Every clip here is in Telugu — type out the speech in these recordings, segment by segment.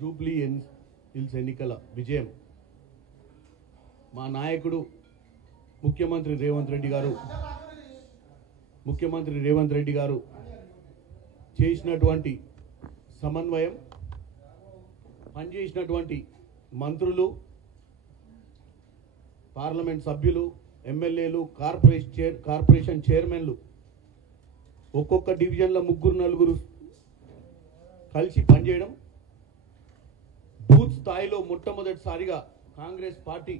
జూబ్లీ హిల్స్ ఎన్నికల విజయం మా నాయకుడు ముఖ్యమంత్రి రేవంత్ రెడ్డి గారు చేసినటువంటి సమన్వయం, పనిచేసినటువంటి మంత్రులు, పార్లమెంట్ సభ్యులు, ఎమ్మెల్యేలు, కార్పొరేషన్ చైర్మన్లు, ఒక్కొక్క డివిజన్లో 3-4 కలిసి పనిచేయడం, బూత్ స్థాయిలో మొట్టమొదటిసారిగా కాంగ్రెస్ పార్టీ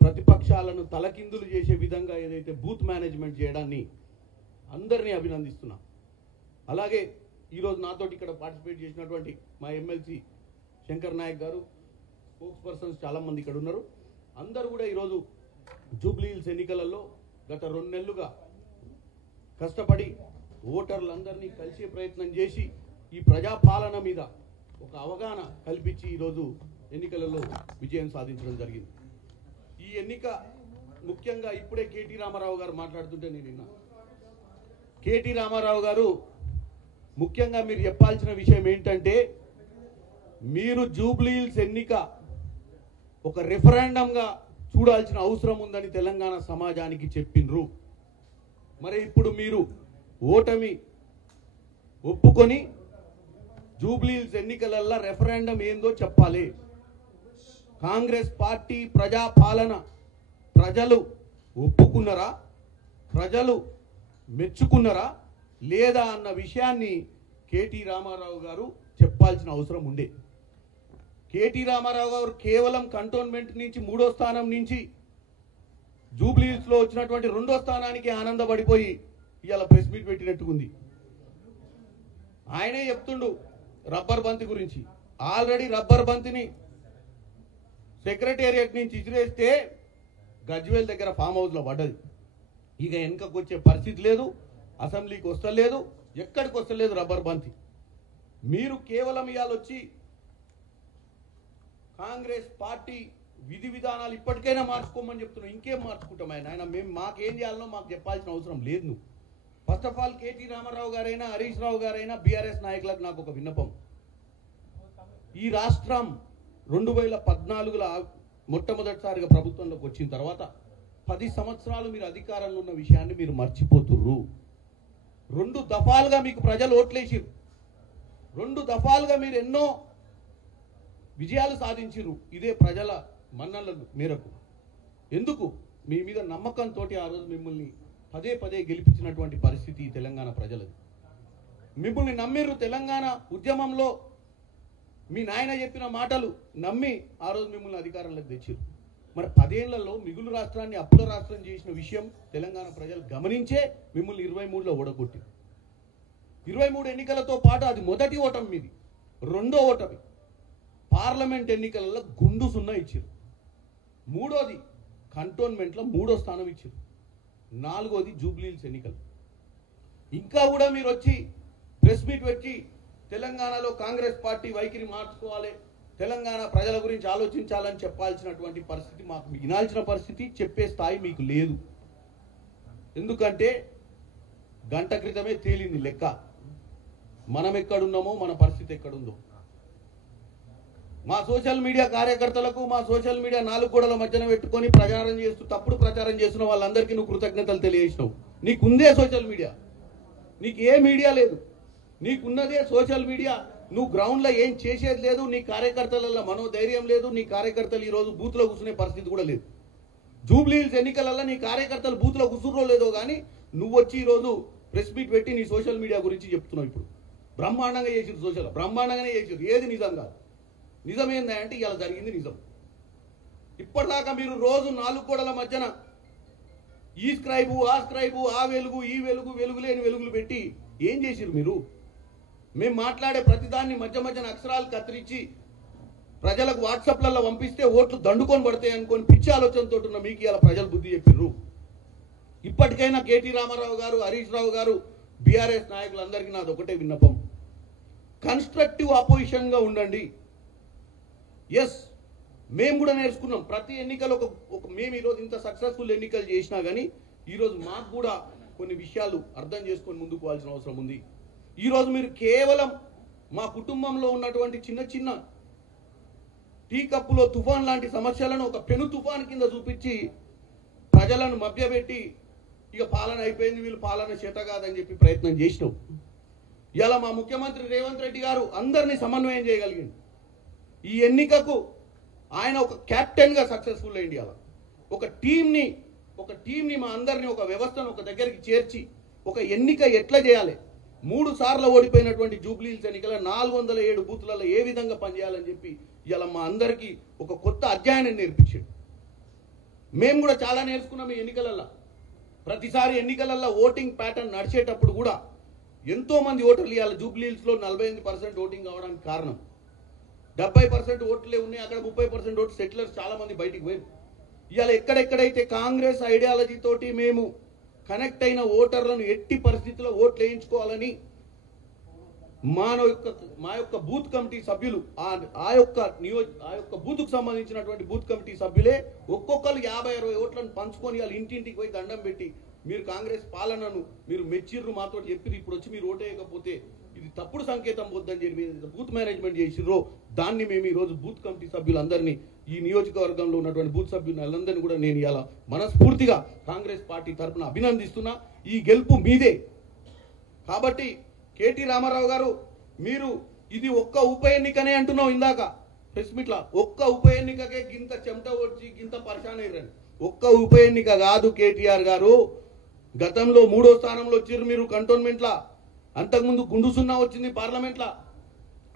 ప్రతిపక్షాలను తలకిందులు చేసే విధంగా ఏదైతే బూత్ మేనేజ్మెంట్ చేయడాన్ని అందరినీ అభినందిస్తున్నా. అలాగే ఈరోజు నాతోటి ఇక్కడ పార్టిసిపేట్ చేసినటువంటి మా ఎమ్మెల్సీ శంకర్ నాయక్ గారు, స్పోక్స్ పర్సన్స్ చాలామంది ఇక్కడ ఉన్నారు. అందరూ కూడా ఈరోజు జూబ్లీ హిల్స్ ఎన్నికలలో గత 2 నెలలుగా కష్టపడి ఓటర్లందరినీ కలిసే ప్రయత్నం చేసి ఈ ప్రజాపాలన మీద ఒక అవగాహన కల్పించి ఈరోజు ఎన్నికలలో విజయం సాధించడం జరిగింది. ఈ ఎన్నిక ముఖ్యంగా ఇప్పుడే కేటీ రామారావు గారు మాట్లాడుతుంటే నేను విన్నా. కేటీ రామారావు గారు ముఖ్యంగా మీరు చెప్పాల్సిన విషయం ఏంటంటే, మీరు జూబ్లీ హిల్స్ ఎన్నిక ఒక రెఫరెండంగా చూడాల్సిన అవసరం ఉందని తెలంగాణ సమాజానికి చెప్పిండ్రు. మరి ఇప్పుడు మీరు ఓటమి ఒప్పుకొని జూబ్లీ హిల్స్ ఎన్నికలల్లో రెఫరెండం ఏందో చెప్పాలి. కాంగ్రెస్ పార్టీ ప్రజాపాలన ప్రజలు ఒప్పుకున్నారా, ప్రజలు మెచ్చుకున్నారా లేదా అన్న విషయాన్ని కేటీ రామారావు గారు చెప్పాల్సిన అవసరం ఉండే. కేటీ రామారావు గారు కేవలం కంటోన్మెంట్ నుంచి 3వ స్థానం నుంచి జూబ్లీ హిల్స్లో వచ్చినటువంటి 2వ స్థానానికి ఆనందపడిపోయి ఇవాళ ప్రెస్ మీట్ పెట్టినట్టుకుంది. ఆయనే చెప్తుండు రబ్బర్ బంతి గురించి. ఆల్రెడీ రబ్బర్ బంతిని సెక్రటేరియట్ నుంచి ఇసిరేస్తే గజ్వేల్ దగ్గర ఫామ్ హౌస్లో పడ్డది. ఇక వెనుకకు వచ్చే పరిస్థితి లేదు, అసెంబ్లీకి వస్తలేదు, ఎక్కడికి వస్తలేదు రబ్బర్ బంతి. మీరు కేవలం ఇవాళ వచ్చి కాంగ్రెస్ పార్టీ విధి విధానాలు ఇప్పటికైనా మార్చుకోమని చెప్తున్నాం. ఇంకేం మార్చుకుంటాం ఆయన మేము మాకేం చేయాలనో మాకు చెప్పాల్సిన అవసరం లేదు. నువ్వు first of all KT Rama Rao గారైనా, హరీష్ రావు గారైనా, బీఆర్ఎస్ నాయకులకు నాకు ఒక విన్నపం. ఈ రాష్ట్రం 2014లో మొట్టమొదటిసారిగా ప్రభుత్వంలోకి వచ్చిన తర్వాత 10 సంవత్సరాలు మీరు అధికారంలో ఉన్న విషయాన్ని మీరు మర్చిపోతుర్రు. 2 దఫాలుగా మీకు ప్రజలు ఓట్లేసిరు. 2 దఫాలుగా మీరు ఎన్నో విజయాలు సాధించిరు ఇదే ప్రజల మన్ననల మేరకు. ఎందుకు? మీ మీద నమ్మకంతో ఆ రోజు మిమ్మల్ని పదే గెలిపించినటువంటి పరిస్థితి తెలంగాణ ప్రజలది. మిమ్మల్ని నమ్మిర్రు. తెలంగాణ ఉద్యమంలో మీ నాయన చెప్పిన మాటలు నమ్మి ఆ రోజు మిమ్మల్ని అధికారంలోకి తెచ్చారు. మరి 10 ఏళ్లలో మిగులు రాష్ట్రాన్ని అప్పుల రాష్ట్రం చేసిన విషయం తెలంగాణ ప్రజలు గమనించే మిమ్మల్ని 23లో ఓడగొట్టారు. 23 ఎన్నికలతో పాటు అది మొదటి ఓటమి మీది. 2వ ఓటమి పార్లమెంట్ ఎన్నికలలో గుండు 0 ఇచ్చారు. 3వది కంటోన్మెంట్లో 3వ స్థానం ఇచ్చారు. 4వది జూబ్లీ హిల్స్ ఎన్నికలు. ఇంకా కూడా మీరు వచ్చి ప్రెస్ మీట్ పెట్టి తెలంగాణలో కాంగ్రెస్ పార్టీ వైఖరి మార్చుకోవాలి, తెలంగాణ ప్రజల గురించి ఆలోచించాలని చెప్పాల్సినటువంటి పరిస్థితి మాకు వినాల్సిన పరిస్థితి, చెప్పే స్థాయి మీకు లేదు. ఎందుకంటే గంట క్రితమే తేలింది లెక్క. మనం ఎక్కడున్నామో, మన పరిస్థితి ఎక్కడుందో. మా సోషల్ మీడియా కార్యకర్తలకు, మా సోషల్ మీడియా 4 గోడల మధ్యన పెట్టుకొని తప్పుడు ప్రచారం చేస్తున్న వాళ్ళందరికీ నువ్వు కృతజ్ఞతలు తెలియజేసినావు. నీకుందే సోషల్ మీడియా, నీకు ఏ మీడియా లేదు. నీకున్నదే సోషల్ మీడియా. నువ్వు గ్రౌండ్లో ఏం చేసేది లేదు. నీ కార్యకర్తలలో మనోధైర్యం లేదు. నీ కార్యకర్తలు ఈరోజు బూత్లో కూర్చునే పరిస్థితి కూడా లేదు. జూబ్లీ హిల్స్ ఎన్నికలలో నీ కార్యకర్తలు బూత్లో కూర్చుర్రో లేదో కానీ నువ్వు వచ్చి ఈరోజు ప్రెస్ మీట్ పెట్టి నీ సోషల్ మీడియా గురించి చెప్తున్నావు. ఇప్పుడు బ్రహ్మాండంగా చేసిరు, బ్రహ్మాండంగానే చేసిరు. ఏది నిజం కాదు. నిజం ఏందంటే ఇలా జరిగింది నిజం. ఇప్పటిదాకా మీరు రోజు 4 గోడల మధ్యన ఈ స్క్రైబు, ఆ స్క్రైబు, ఆ వెలుగు, ఈ వెలుగు, వెలుగులేని వెలుగులు పెట్టి ఏం చేసిరు మీరు? మేము మాట్లాడే ప్రతిదాన్ని మధ్యన అక్షరాలు కత్తిరించి ప్రజలకు వాట్సాప్లలో పంపిస్తే ఓట్లు దండుకొని పడతాయి అనుకొని పిచ్చి ఆలోచనతో ఉన్న మీకు ఇలా ప్రజలు బుద్ధి చెప్పిర్రు. ఇప్పటికైనా కేటీ రామారావు గారు, హరీష్ రావు గారు, బీఆర్ఎస్ నాయకులందరికీ నాది ఒకటే విన్నపం. కన్స్ట్రక్టివ్ అపోజిషన్గా ఉండండి. ఎస్, మేము కూడా నేర్చుకున్నాం. ప్రతి ఎన్నికలు మేము ఈరోజు ఇంత సక్సెస్ఫుల్ ఎన్నికలు చేసినా కానీ ఈరోజు మాకు కూడా కొన్ని విషయాలు అర్థం చేసుకొని ముందుకు పోవాల్సిన అవసరం ఉంది. ఈరోజు మీరు కేవలం మా కుటుంబంలో ఉన్నటువంటి చిన్న టీ కప్పులో తుఫాన్ లాంటి సమస్యలను ఒక పెను తుఫాన్ కింద చూపించి ప్రజలను మభ్యపెట్టి ఇక పాలన అయిపోయింది, వీళ్ళు పాలన చేత కాదని చెప్పి ప్రయత్నం చేసినాం. ఇలా మా ముఖ్యమంత్రి రేవంత్ రెడ్డి గారు అందరినీ సమన్వయం చేయగలిగింది. ఈ ఎన్నికకు ఆయన ఒక క్యాప్టెన్గా సక్సెస్ఫుల్ అయ్యింది. అలా ఒక టీంని మా అందరినీ ఒక వ్యవస్థను ఒక దగ్గరికి చేర్చి ఒక ఎన్నిక ఎట్లా చేయాలి, 3 సార్లు ఓడిపోయినటువంటి జూబ్లీహిల్స్ ఎన్నికల 407 బూతులలో ఏ విధంగా పనిచేయాలని చెప్పి ఇలా మా అందరికీ ఒక కొత్త అధ్యాయాన్ని నేర్పించాడు. మేము కూడా చాలా నేర్చుకున్నాం ఈ ఎన్నికలల్లో. ప్రతిసారి ఎన్నికలల్లో ఓటింగ్ ప్యాటర్న్ నడిచేటప్పుడు కూడా ఎంతో మంది ఓటర్లు ఇవాళ జూబ్లీహిల్స్లో 48% ఓటింగ్ కావడానికి కారణం 70% ఓట్లే ఉన్నాయి. అక్కడ 30% ఓట్లు సెటిలర్స్ చాలా మంది బయటికి పోయారు. ఇవాళ ఎక్కడెక్కడైతే కాంగ్రెస్ ఐడియాలజీ తోటి మేము కనెక్ట్ అయిన ఓటర్లను ఎట్టి పరిస్థితుల్లో ఓట్లు వేయించుకోవాలని మా యొక్క బూత్ కమిటీ సభ్యులు ఆ యొక్క బూత్కు సంబంధించినటువంటి బూత్ కమిటీ సభ్యులే ఒక్కొక్కరు 50-60 ఓట్లను పంచుకొని వాళ్ళు ఇంటింటికి పోయి దండం పెట్టి మీరు కాంగ్రెస్ పాలనను మీరు మెచ్చిర్రు మాతో చెప్పి ఇప్పుడు వచ్చి మీరు ఓటేయకపోతే ఇది తప్పుడు సంకేతం పోద్దని చెప్పి బూత్ మేనేజ్మెంట్ చేసిర్రో దాన్ని మేము ఈరోజు బూత్ కమిటీ సభ్యులందరినీ ఈ నియోజకవర్గంలో ఉన్నటువంటి బూత్ సభ్యులందరినీ కూడా నేను ఇలా మనస్ఫూర్తిగా కాంగ్రెస్ పార్టీ తరఫున అభినందిస్తున్నా. ఈ గెలుపు మీదే. కాబట్టి కేటీ రామారావు గారు, మీరు ఇది ఒక్క ఉప ఎన్నికనే అంటున్నావు ఇందాక ప్రెస్ మీట్లా, ఒక్క ఉప ఎన్నికకే గింత చెమట వచ్చి గింత పరిశాన్ అయ్యారని. ఒక్క ఉప ఎన్నిక కాదు కేటీఆర్ గారు, గతంలో 3వ స్థానంలో వచ్చారు మీరు కంటోన్మెంట్లా, అంతకుముందు గుండు సున్నా వచ్చింది పార్లమెంట్లా,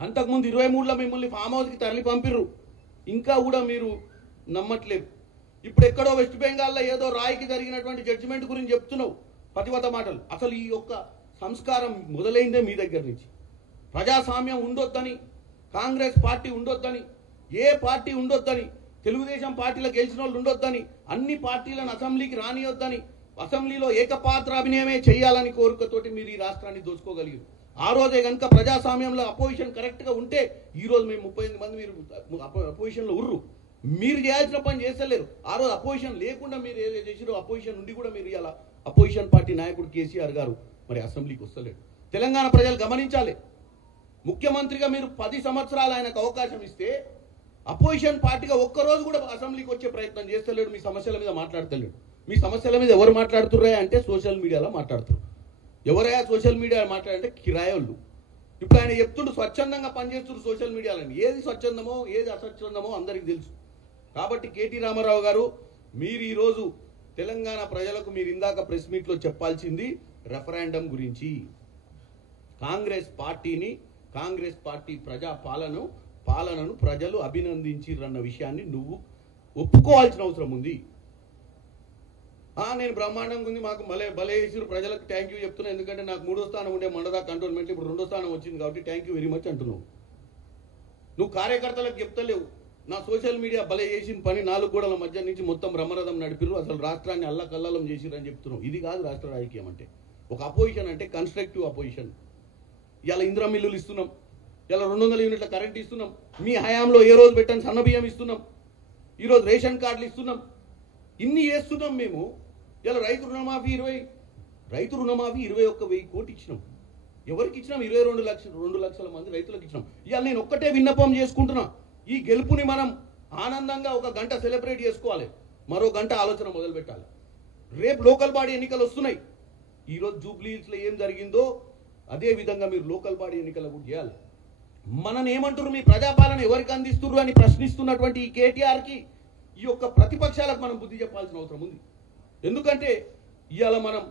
అంతకుముందు 23లో మిమ్మల్ని ఫామ్ హౌస్కి తరలి పంపిర్రు, ఇంకా కూడా మీరు నమ్మట్లేదు. ఇప్పుడు ఎక్కడో వెస్ట్ బెంగాల్లో ఏదో రాయికి జరిగినటువంటి జడ్జిమెంట్ గురించి చెప్తున్నావు పతివత మాటలు. అసలు ఈ యొక్క సంస్కారం మొదలైందే మీ దగ్గర నుంచి. ప్రజాస్వామ్యం ఉండొద్దని, కాంగ్రెస్ పార్టీ ఉండొద్దని, ఏ పార్టీ ఉండొద్దని, తెలుగుదేశం పార్టీలో గెలిచిన వాళ్ళు ఉండొద్దని, అన్ని పార్టీలను అసెంబ్లీకి రానియొద్దని, అసెంబ్లీలో ఏకపాత్రాభినయమే చేయాలని కోరికతోటి మీరు ఈ రాష్ట్రాన్ని దోచుకోగలిగారు. ఆ రోజే కనుక ప్రజాస్వామ్యంలో అపోజిషన్ కరెక్ట్గా ఉంటే ఈరోజు మేము 38 మంది మీరు అపోజిషన్లో ఉర్రు. మీరు చేయాల్సిన పని చేస్తలేరు. ఆ రోజు అపోజిషన్ లేకుండా మీరు ఏదో చేసిరో అపోజిషన్ నుండి కూడా మీరు ఇలా అపోజిషన్ పార్టీ నాయకుడు కేసీఆర్ గారు మరి అసెంబ్లీకి వస్తలేడు. తెలంగాణ ప్రజలు గమనించాలి. ముఖ్యమంత్రిగా మీరు 10 సంవత్సరాలు ఆయనకు అవకాశం ఇస్తే అపోజిషన్ పార్టీగా ఒక్కరోజు కూడా అసెంబ్లీకి వచ్చే ప్రయత్నం చేస్తలేడు. మీ సమస్యల మీద మాట్లాడతలేడు. మీ సమస్యల మీద ఎవరు మాట్లాడుతుర్రా అంటే సోషల్ మీడియాలో మాట్లాడుతారు. ఎవరైనా సోషల్ మీడియా మాట్లాడంటే కిరాయోళ్ళు. ఇప్పుడు ఆయన చెప్తుండు స్వచ్ఛందంగా పనిచేస్తున్నారు సోషల్ మీడియాలని. ఏది స్వచ్ఛందమో ఏది అస్వచ్ఛందమో అందరికీ తెలుసు. కాబట్టి కేటీ రామారావు గారు, మీరు ఈరోజు తెలంగాణ ప్రజలకు మీరు ఇందాక ప్రెస్ మీట్లో చెప్పాల్సింది రెఫరెండం గురించి. కాంగ్రెస్ పార్టీ ప్రజా పాలనను ప్రజలు అభినందించిరన్న విషయాన్ని నువ్వు ఒప్పుకోవాల్సిన అవసరం ఉంది. నేను బ్రహ్మాండంగా ఉంది, మాకు భలే వేసిరు, ప్రజలకు థ్యాంక్ యూ చెప్తున్నా, ఎందుకంటే నాకు 3వ స్థానం ఉండే మండదా కంటోన్మెంట్ ఇప్పుడు 2వ స్థానం వచ్చింది కాబట్టి థ్యాంక్ యూ వెరీ మచ్ అంటున్నావు. నువ్వు కార్యకర్తలకు చెప్తలేవు. నా సోషల్ మీడియా భలే చేసిన పని 4 గోడల మధ్య నుంచి మొత్తం బ్రహ్మరథం నడిపిరు, అసలు రాష్ట్రాన్ని అల్లకల్లం చేసిరని చెప్తున్నావు. ఇది కాదు రాష్ట్ర రాజకీయం అంటే. ఒక అపోజిషన్ అంటే కన్స్ట్రక్టివ్ అపోజిషన్. ఇలా ఇందిరా మిల్లులు ఇస్తున్నాం, ఇలా 200 యూనిట్ల కరెంట్ ఇస్తున్నాం, మీ హయాంలో ఏ రోజు పెట్టని సన్నబియ్యం ఇస్తున్నాం, ఈరోజు రేషన్ కార్డులు ఇస్తున్నాం, ఇన్ని చేస్తున్నాం మేము. ఇలా రైతు రుణమాఫీ 21,000 కోట్లు ఇచ్చినాం. ఎవరికి ఇచ్చినాం? 2 లక్షల మంది రైతులకు ఇచ్చినాం. ఇవాళ నేను ఒక్కటే విన్నపం చేసుకుంటున్నా, ఈ గెలుపుని మనం ఆనందంగా 1 గంట సెలబ్రేట్ చేసుకోవాలి, మరో గంట ఆలోచన మొదలు పెట్టాలి. రేపు లోకల్ బాడీ ఎన్నికలు వస్తున్నాయి. ఈరోజు జూబ్లీహిల్స్లో ఏం జరిగిందో అదే విధంగా మీరు లోకల్ బాడీ ఎన్నికలు కూడా చేయాలి. మనని ఏమంటారు, మీ ప్రజాపాలన ఎవరికి అందిస్తున్నారు అని ప్రశ్నిస్తున్నటువంటి ఈ కేటీఆర్కి ఈ యొక్క ప్రతిపక్షాలకు మనం బుద్ధి చెప్పాల్సిన అవసరం ఉంది. ఎందుకంటే ఇవాళ మనం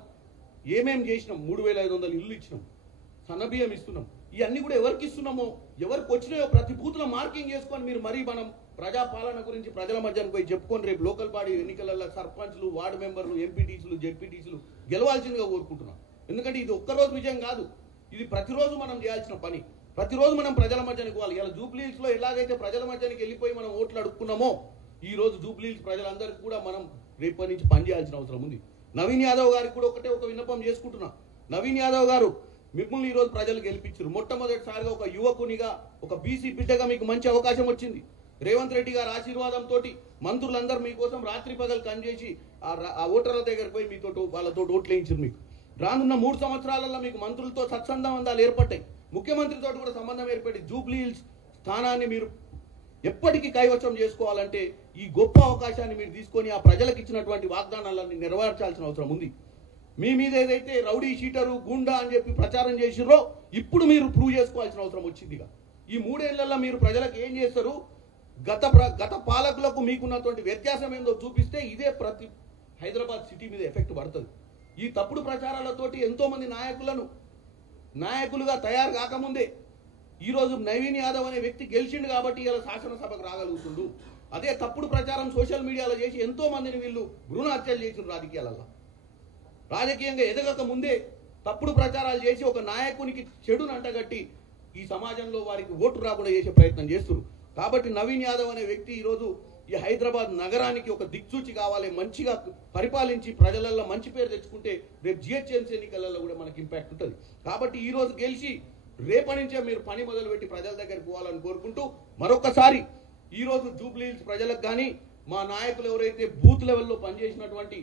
ఏమేం చేసినాం, 3,500 ఇల్లు ఇచ్చినాం, సన్నబియ్యం ఇస్తున్నాం, ఇవన్నీ కూడా ఎవరికి ఇస్తున్నామో, ఎవరికి వచ్చినాయో ప్రతి బూత్లో మార్కింగ్ చేసుకొని మీరు మరీ మనం ప్రజాపాలన గురించి ప్రజల మధ్యన పోయి చెప్పుకొని రేపు లోకల్ బాడీ ఎన్నికలలో సర్పంచ్లు, వార్డు మెంబర్లు, ఎంపీటీసీలు, జెడ్పీటీసీలు గెలవాల్సిందిగా కోరుకుంటున్నాం. ఎందుకంటే ఇది ఒక్కరోజు విజయం కాదు, ఇది ప్రతిరోజు మనం చేయాల్సిన పని. ప్రతిరోజు మనం ప్రజల మధ్యనికి పోవాలి. ఇలా జూబ్లీహిల్స్లో ఎలాగైతే ప్రజల మధ్యనికి వెళ్ళిపోయి మనం ఓట్లు అడుక్కున్నామో ఈ రోజు జూబ్లీహిల్స్ ప్రజలందరికీ కూడా మనం రేపటి నుంచి పనిచేయాల్సిన అవసరం ఉంది. నవీన్ యాదవ్ గారికి కూడా ఒక విన్నపం చేసుకుంటున్నా. నవీన్ యాదవ్ గారు, మిమ్మల్ని ఈరోజు ప్రజలు గెలిపించారు. మొట్టమొదటిసారిగా ఒక యువకునిగా, ఒక బీసీ బిడ్డగా మీకు మంచి అవకాశం వచ్చింది. రేవంత్ రెడ్డి గారి ఆశీర్వాదంతో మంత్రులందరూ మీకోసం రాత్రి పగలు పనిచేసి ఆ ఓటర్ల దగ్గరకు పోయి మీతో వాళ్ళతో ఓట్లు వేయించారు. మీకు రానున్న 3 సంవత్సరాలలో మీకు మంత్రులతో సత్సంబంధాలు ఏర్పడ్డాయి, ముఖ్యమంత్రితో కూడా సంబంధం ఏర్పడి జూబ్లీహిల్స్ స్థానాన్ని మీరు ఎప్పటికీ కైవశం చేసుకోవాలంటే ఈ గొప్ప అవకాశాన్ని మీరు తీసుకొని ఆ ప్రజలకు ఇచ్చినటువంటి వాగ్దానాలన్నీ నెరవేర్చాల్సిన అవసరం ఉంది. మీ మీద ఏదైతే రౌడీ షీటరు గుండా అని చెప్పి ప్రచారం చేసిర్రో ఇప్పుడు మీరు ప్రూవ్ చేసుకోవాల్సిన అవసరం వచ్చిందిగా. ఈ 3 ఏళ్లలో మీరు ప్రజలకు ఏం చేస్తారు, గత పాలకులకు మీకున్నటువంటి వ్యత్యాసం ఏందో చూపిస్తే ఇదే ప్రతి హైదరాబాద్ సిటీ మీద ఎఫెక్ట్ పడుతుంది. ఈ తప్పుడు ప్రచారాలతోటి ఎంతో మంది నాయకులుగా తయారు కాకముందే ఈరోజు నవీన్ యాదవ్ అనే వ్యక్తి గెలిచిండు కాబట్టి ఇలా శాసనసభకు రాగలుగుతుండు. అదే తప్పుడు ప్రచారం సోషల్ మీడియాలో చేసి ఎంతో మందిని వీళ్ళు భ్రూణహత్యలు చేసిన రాజకీయంగా ఎదగక ముందే తప్పుడు ప్రచారాలు చేసి ఒక నాయకునికి చెడును అంటగట్టి ఈ సమాజంలో వారికి ఓటు రాకుండా చేసే ప్రయత్నం చేస్తున్నారు. కాబట్టి నవీన్ యాదవ్ అనే వ్యక్తి ఈరోజు ఈ హైదరాబాద్ నగరానికి ఒక దిక్సూచి కావాలి, మంచిగా పరిపాలించి ప్రజలలో మంచి పేరు తెచ్చుకుంటే రేపు జిహెచ్ఎంసీ ఎన్నికలలో కూడా మనకి ఇంపాక్ట్ ఉంటుంది. కాబట్టి ఈ రోజు గెలిచి రేపటి నుంచే మీరు పని మొదలుపెట్టి ప్రజల దగ్గరికి పోవాలని కోరుకుంటూ మరొకసారి ఈరోజు జూబ్లీ హిల్స్ ప్రజలకు కానీ మా నాయకులు ఎవరైతే బూత్ లెవెల్లో పనిచేసినటువంటి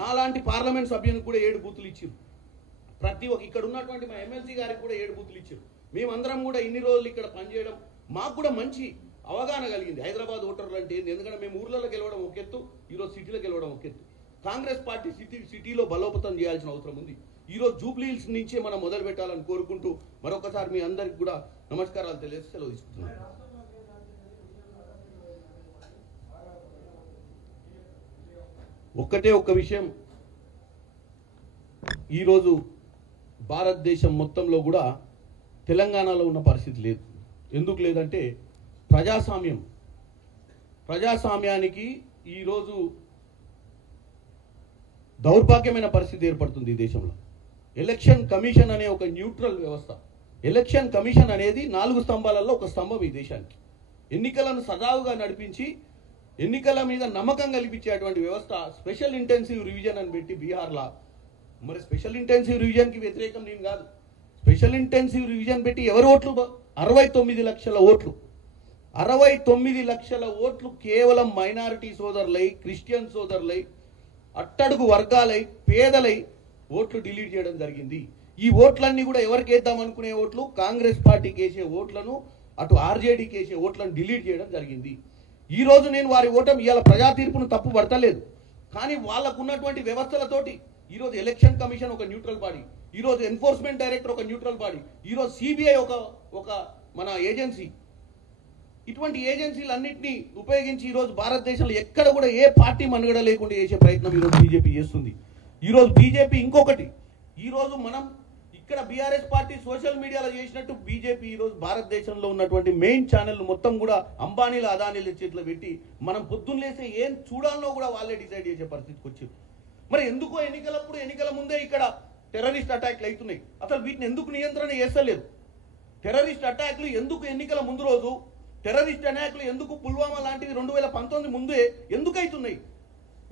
నాలాంటి పార్లమెంట్ సభ్యునికి కూడా 7 బూతులు ఇచ్చారు. ప్రతి ఒక్క ఇక్కడ ఉన్నటువంటి మా ఎమ్మెల్సీ గారికి కూడా 7 బూతులు ఇచ్చారు. మేమందరం కూడా ఇన్ని రోజులు ఇక్కడ పనిచేయడం మాకు కూడా మంచి అవగాహన కలిగింది హైదరాబాద్ ఓటర్లు అంటే. ఎందుకంటే మేము ఊర్లలో గెలవడం ఒక ఎత్తు, ఈరోజు సిటీలో గెలవడం ఒక ఎత్తు. కాంగ్రెస్ పార్టీ సిటీలో బలోపేతం చేయాల్సిన అవసరం ఉంది. ఈరోజు జూబ్లీ హిల్స్ నుంచే మనం మొదలు పెట్టాలని కోరుకుంటూ మరొకసారి మీ అందరికి కూడా నమస్కారాలు తెలియజేసి సెలవు తీసుకుంటున్నాను. ఒక్కటే ఒక్క విషయం, ఈరోజు భారతదేశం మొత్తంలో కూడా తెలంగాణలో ఉన్న పరిస్థితి లేదు. ఎందుకు లేదంటే ప్రజాస్వామ్యానికి ఈరోజు దౌర్భాగ్యమైన పరిస్థితి ఏర్పడుతుంది ఈ దేశంలో. ఎలక్షన్ కమిషన్ అనే ఒక న్యూట్రల్ వ్యవస్థ. ఎలక్షన్ కమిషన్ అనేది 4 స్తంభాలలో ఒక స్తంభం ఈ దేశానికి. ఎన్నికలను సజావుగా నడిపించి ఎన్నికల మీద నమ్మకం కల్పించేటువంటి వ్యవస్థ స్పెషల్ ఇంటెన్సివ్ రివిజన్ అని పెట్టి బీహార్లో. మరి స్పెషల్ ఇంటెన్సివ్ రివిజన్కి వ్యతిరేకం నేను కాదు. స్పెషల్ ఇంటెన్సివ్ రివిజన్ పెట్టి ఎవరి ఓట్లు 69 లక్షల ఓట్లు 69 లక్షల ఓట్లు కేవలం మైనారిటీ సోదరులై, క్రిస్టియన్ సోదరులై, అట్టడుగు వర్గాలై, పేదలై ఓట్లు డిలీట్ చేయడం జరిగింది. ఈ ఓట్లన్నీ కూడా ఎవరికి వేద్దాం అనుకునే ఓట్లు, కాంగ్రెస్ పార్టీకి వేసే ఓట్లను, అటు ఆర్జేడీకి వేసే ఓట్లను డిలీట్ చేయడం జరిగింది. ఈ రోజు నేను వారి ఓటమి ఇవాళ ప్రజా తీర్పును తప్పు పడతలేదు, కానీ వాళ్ళకు ఉన్నటువంటి వ్యవస్థలతోటి ఈరోజు ఎలక్షన్ కమిషన్ ఒక న్యూట్రల్ బాడీ, ఈరోజు ఎన్ఫోర్స్మెంట్ డైరెక్టర్ ఒక న్యూట్రల్ బాడీ, ఈరోజు సిబిఐ ఒక మన ఏజెన్సీ. ఇటువంటి ఏజెన్సీలన్నింటినీ ఉపయోగించి ఈరోజు భారతదేశంలో ఎక్కడ కూడా ఏ పార్టీ మనుగడ లేకుండా చేసే ప్రయత్నం ఈరోజు బీజేపీ చేస్తుంది. ఈరోజు బీజేపీ ఇంకొకటి, ఈరోజు మనం ఇక్కడ బీఆర్ఎస్ పార్టీ సోషల్ మీడియాలో చేసినట్టు బీజేపీ ఈరోజు భారతదేశంలో ఉన్నటువంటి మెయిన్ ఛానల్ మొత్తం కూడా అంబానీల అదానీల చేతిలో పెట్టి మనం పొద్దున్న లేస్తే ఏం చూడాలనో కూడా వాళ్ళే డిసైడ్ చేసే పరిస్థితికి వచ్చారు. మరి ఎందుకో ఎన్నికల ముందే ఇక్కడ టెర్రరిస్ట్ అటాక్లు అవుతున్నాయి. అసలు వీటిని ఎందుకు నియంత్రణ చేస్తలేదు? టెర్రరిస్ట్ అటాక్లు ఎందుకు ఎన్నికల ముందు రోజు, టెర్రరిస్ట్ అటాక్లు ఎందుకు పుల్వామా లాంటివి 2019 ముందే ఎందుకు అవుతున్నాయి?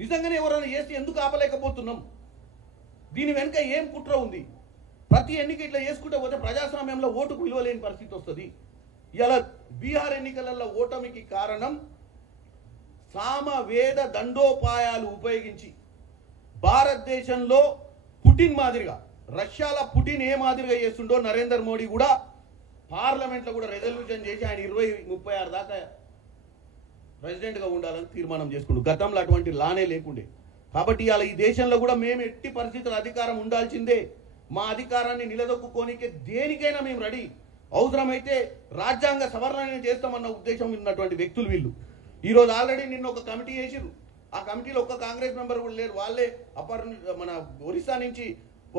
నిజంగానే ఎవరైనా చేస్తే ఎందుకు ఆపలేకపోతున్నాం? దీని వెనుక ఏం కుట్ర ఉంది? ప్రతి ఎన్నిక ఇట్లా చేసుకుంటే పోతే ప్రజాస్వామ్యంలో ఓటుకు విలువ లేని పరిస్థితి వస్తుంది. ఇలా బీహార్ ఎన్నికలలో ఓటమికి కారణం సామవేద దండోపాయాలు ఉపయోగించి భారతదేశంలో పుటిన్ మాదిరిగా, రష్యాలో పుటిన్ ఏ మాదిరిగా చేస్తుండో నరేంద్ర మోడీ కూడా పార్లమెంట్లో కూడా రెజల్యూషన్ చేసి ఆయన 2036 దాకా ప్రెసిడెంట్గా ఉండాలని తీర్మానం చేసుకుంటూ, గతంలో అటువంటి లానే లేకుండే. కాబట్టి ఇవాళ ఈ దేశంలో కూడా మేము ఎట్టి పరిస్థితుల అధికారం ఉండాల్సిందే. మా అధికారాన్ని నిలదొక్కుకోనికే దేనికైనా మేము రెడీ. అవసరమైతే రాజ్యాంగ సవరణ చేస్తామన్న ఉద్దేశం ఉన్నటువంటి వ్యక్తులు వీళ్ళు. ఈరోజు ఆల్రెడీ నిన్న ఒక కమిటీ చేసిర్రు. ఆ కమిటీలో ఒక్క కాంగ్రెస్ మెంబర్ కూడా లేరు. వాళ్ళే మన ఒరిస్సా నుంచి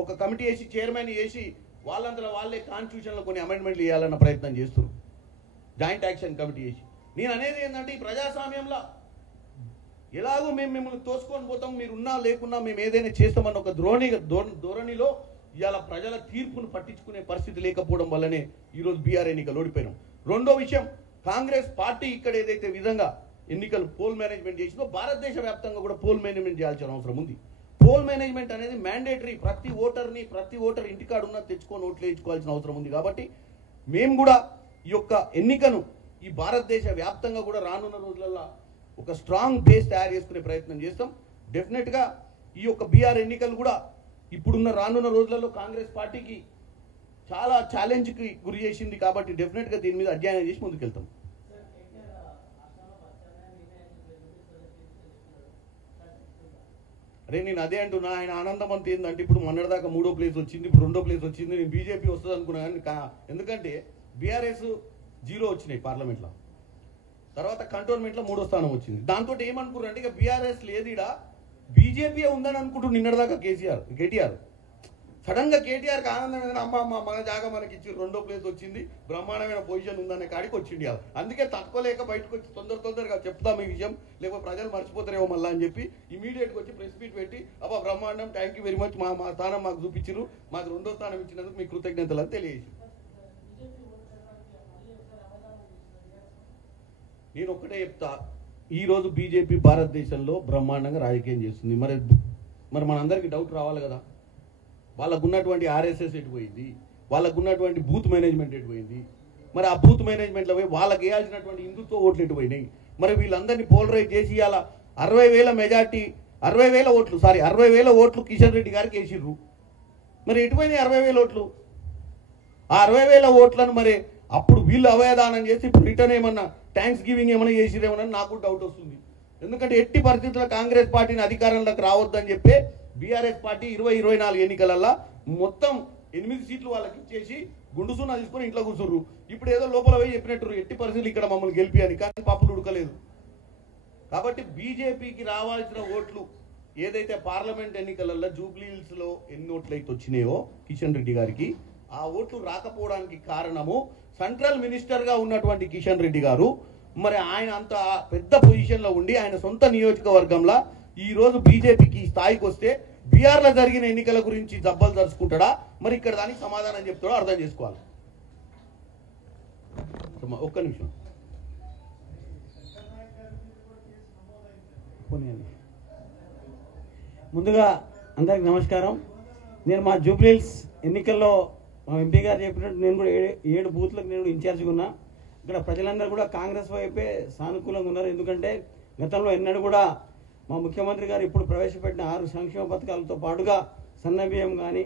ఒక కమిటీ వేసి చైర్మన్ చేసి వాళ్ళంతా వాళ్ళే కాన్స్టిట్యూషన్లో కొన్ని అమెండ్మెంట్లు చేయాలన్న ప్రయత్నం చేస్తున్నారు, జాయింట్ యాక్షన్ కమిటీ చేసి. నేను అనేది ఏంటంటే ఈ ప్రజాస్వామ్యంలో ఎలాగో మేము మిమ్మల్ని తోసుకొని పోతాం, మీరు ఉన్నా లేకున్నా మేము ఏదైనా చేస్తామన్న ఒక ధోరణిలో ఇవాళ ప్రజల తీర్పును పట్టించుకునే పరిస్థితి లేకపోవడం వల్లనే ఈరోజు బీఆర్ ఎన్నికలు ఓడిపోయినాం. రెండో విషయం, కాంగ్రెస్ పార్టీ ఇక్కడ ఏదైతే విధంగా ఎన్నికలు పోల్ మేనేజ్మెంట్ చేసిందో భారతదేశ వ్యాప్తంగా కూడా పోల్ మేనేజ్మెంట్ చేయాల్సిన అవసరం ఉంది. పోల్ మేనేజ్మెంట్ అనేది మ్యాండేటరీ. ప్రతి ఓటర్ ఇంటికాడ ఉన్న తెచ్చుకొని ఓట్లు వేయించుకోవాల్సిన అవసరం ఉంది. కాబట్టి మేము కూడా ఈ యొక్క ఎన్నికను ఈ భారతదేశ వ్యాప్తంగా కూడా రానున్న రోజులలో ఒక స్ట్రాంగ్ బేస్ తయారు చేసుకునే ప్రయత్నం చేస్తాం. డెఫినెట్గా ఈ యొక్క బీఆర్ ఎన్నికలు కూడా ఇప్పుడున్న రానున్న రోజులలో కాంగ్రెస్ పార్టీకి చాలా ఛాలెంజ్కి గురి చేసింది. కాబట్టి డెఫినెట్గా దీని మీద అధ్యయనం చేసి ముందుకెళ్తాం. అరే నేను అదే అంటున్నా, ఆయన ఆనందం అంత ఏంటంటే ఇప్పుడు మొన్నటిదాకా 3వ ప్లేస్ వచ్చింది, ఇప్పుడు 2వ ప్లేస్ వచ్చింది, నేను బీజేపీ వస్తుంది అనుకున్నా కానీ ఎందుకంటే బీఆర్ఎస్ 0 వచ్చినాయి పార్లమెంట్లో, తర్వాత కంటోన్మెంట్లో 3వ స్థానం వచ్చింది. దాంతో ఏమనుకున్నారు అంటే ఇక బీఆర్ఎస్ లేదు ఇడ బీజేపీ ఉందని అనుకుంటూ నిన్నటిదాకా కేటీఆర్ సడన్ గా కేటీఆర్కి ఆనందమైన అమ్మ మన జాగా మనకి ఇచ్చి 2వ ప్లేస్ వచ్చింది, బ్రహ్మాండమైన పొజిషన్ ఉందనే కాడికి వచ్చింది. అందుకే తట్టుకోలేక బయటకు వచ్చి తొందరగా చెప్తాం ఈ విషయం, లేకపోతే ప్రజలు మర్చిపోతారేమో మళ్ళీ అని చెప్పి ఇమీడియట్గా వచ్చి ప్రెస్ మీట్ పెట్టి అబ్బా బ్రహ్మాండం, థ్యాంక్ యూ వెరీ మచ్, మా స్థానం మాకు చూపించారు, మాకు 2వ స్థానం ఇచ్చినందుకు మీ కృతజ్ఞతలు అని తెలియజేసి. నేను ఒక్కటే చెప్తా, ఈరోజు బీజేపీ భారతదేశంలో బ్రహ్మాండంగా రాజకీయం చేస్తుంది. మరి మనందరికీ డౌట్ రావాలి కదా, వాళ్ళకు ఉన్నటువంటి ఆర్ఎస్ఎస్ ఎటుపోయింది, వాళ్ళకు ఉన్నటువంటి బూత్ మేనేజ్మెంట్ ఎటుపోయింది, మరి ఆ బూత్ మేనేజ్మెంట్లో పోయి వాళ్ళకి వేయాల్సినటువంటి హిందుత్వ ఓట్లు ఎటుపోయినాయి, మరి వీళ్ళందరినీ పోలరైజ్ చేసి ఇవాళ 60,000 ఓట్లు కిషన్ రెడ్డి గారికి వేసిర్రు. మరి ఎటుపోయినాయి 60,000 ఓట్లు? ఆ 60,000 ఓట్లను మరి అప్పుడు వీళ్ళు అవయదానం చేసి ఇప్పుడు రిటర్న్ ఏమన్నా థ్యాంక్స్ గివింగ్ ఏమైనా చేసిరేమోనని నాకు డౌట్ వస్తుంది. ఎందుకంటే ఎట్టి పరిస్థితుల్లో కాంగ్రెస్ పార్టీని అధికారంలోకి రావద్దని చెప్పి బీఆర్ఎస్ పార్టీ 2024 ఎన్నికలల్లో మొత్తం 8 సీట్లు వాళ్ళకి ఇచ్చేసి గుండు సున్నా తీసుకొని ఇంట్లో కూర్చుర్రు. ఇప్పుడు ఏదో లోపల పోయి చెప్పినట్టు ఎట్టి పరిస్థితులు ఇక్కడ మమ్మల్ని గెలిపి అని, కానీ పప్పులు ఉడకలేదు. కాబట్టి బీజేపీకి రావాల్సిన ఓట్లు ఏదైతే పార్లమెంట్ ఎన్నికలలో జూబ్లీ హిల్స్లో ఎన్ని ఓట్లు అయితే వచ్చినాయో కిషన్ రెడ్డి గారికి, ఆ ఓట్లు రాకపోవడానికి కారణము సెంట్రల్ మినిస్టర్గా ఉన్నటువంటి కిషన్ రెడ్డి గారు. మరి ఆయన అంత పెద్ద పొజిషన్లో ఉండి ఆయన సొంత నియోజకవర్గంలో ఈరోజు బీజేపీకి స్థాయికి వస్తే బీహార్లో జరిగిన ఎన్నికల గురించి జబ్బలు జరుచుకుంటాడా, మరి ఇక్కడ దానికి సమాధానం చెప్తాడో అర్థం చేసుకోవాలి. ఒక్క నిమిషం. ముందుగా అందరికి నమస్కారం. నేను మా జూబ్లీహిల్స్ ఎన్నికల్లో మా ఎంపీ గారు చెప్పినట్టు నేను కూడా 7 బూత్లకు నేను ఇన్ఛార్జ్గా ఉన్నా. ఇక్కడ ప్రజలందరూ కూడా కాంగ్రెస్ వైపే సానుకూలంగా ఉన్నారు. ఎందుకంటే గతంలో ఎన్నడూ కూడా మా ముఖ్యమంత్రి గారు ఇప్పుడు ప్రవేశపెట్టిన 6 సంక్షేమ పథకాలతో పాటుగా సన్న బియ్యం కానీ,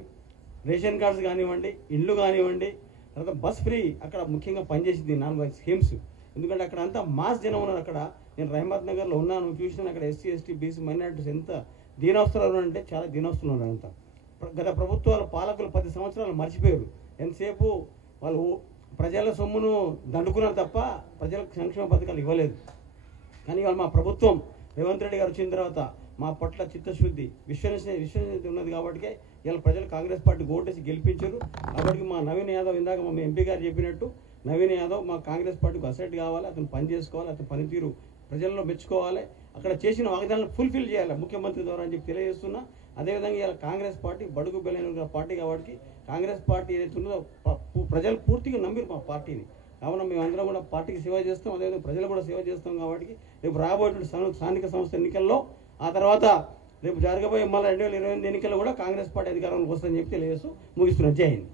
రేషన్ కార్డ్స్ కానివ్వండి, ఇళ్ళు కానివ్వండి, తర్వాత బస్ ఫ్రీ అక్కడ ముఖ్యంగా పనిచేసింది 4 స్కీమ్స్. ఎందుకంటే అక్కడ అంతా మాస్ జనం ఉన్నారు. అక్కడ నేను రహమత్ నగర్లో ఉన్నాను, చూసినాను. అక్కడ ఎస్సీ ఎస్టీ బీసీ మైనారిటీస్ ఎంత దీనవస్థలు అంటే చాలా దీనవస్థలు ఉన్నారు. అంతా గత ప్రభుత్వాల పాలకులు 10 సంవత్సరాలు మర్చిపోయారు. ఎంతసేపు వాళ్ళు ప్రజల సొమ్మును దండుకున్నారు తప్ప ప్రజలకు సంక్షేమ పథకాలు ఇవ్వలేదు. కానీ ఇవాళ మా ప్రభుత్వం రేవంత్ రెడ్డి గారు వచ్చిన తర్వాత మా పట్ల చిత్తశుద్ధి విశ్వసనీయత ఉన్నది. కాబట్టి ఇవాళ ప్రజలు కాంగ్రెస్ పార్టీ ఓటేసి గెలిపించారు. కాబట్టి మా నవీన్ యాదవ్, ఇందాక మా ఎంపీ గారు చెప్పినట్టు నవీన్ యాదవ్ మా కాంగ్రెస్ పార్టీకి అసెట్ కావాలి, అతను పని చేసుకోవాలి, అతని పనితీరు ప్రజల్లో మెచ్చుకోవాలి, అక్కడ చేసిన వాగ్దానాలను ఫుల్ఫిల్ చేయాలి ముఖ్యమంత్రి ద్వారా అని చెప్పి తెలియజేస్తున్నా. అదేవిధంగా ఇలా కాంగ్రెస్ పార్టీ బడుగు బలైన పార్టీ కాబట్టి కాంగ్రెస్ పార్టీ ఏదైతే ఉన్నదో ప్రజలు పూర్తిగా నమ్మిరు మా పార్టీని. కావున మేమందరం కూడా పార్టీకి సేవ చేస్తాం, అదేవిధంగా ప్రజలు కూడా సేవ చేస్తాం. కాబట్టి రేపు రాబోయేటువంటి స్థానిక సంస్థ ఎన్నికల్లో, ఆ తర్వాత రేపు జరగబోయే మళ్ళీ 2028 ఎన్నికల్లో కూడా కాంగ్రెస్ పార్టీ అధికారంలోకి వస్తుందని చెప్పి తెలియజేస్తూ ముగిస్తున్నాం. జై హింద్.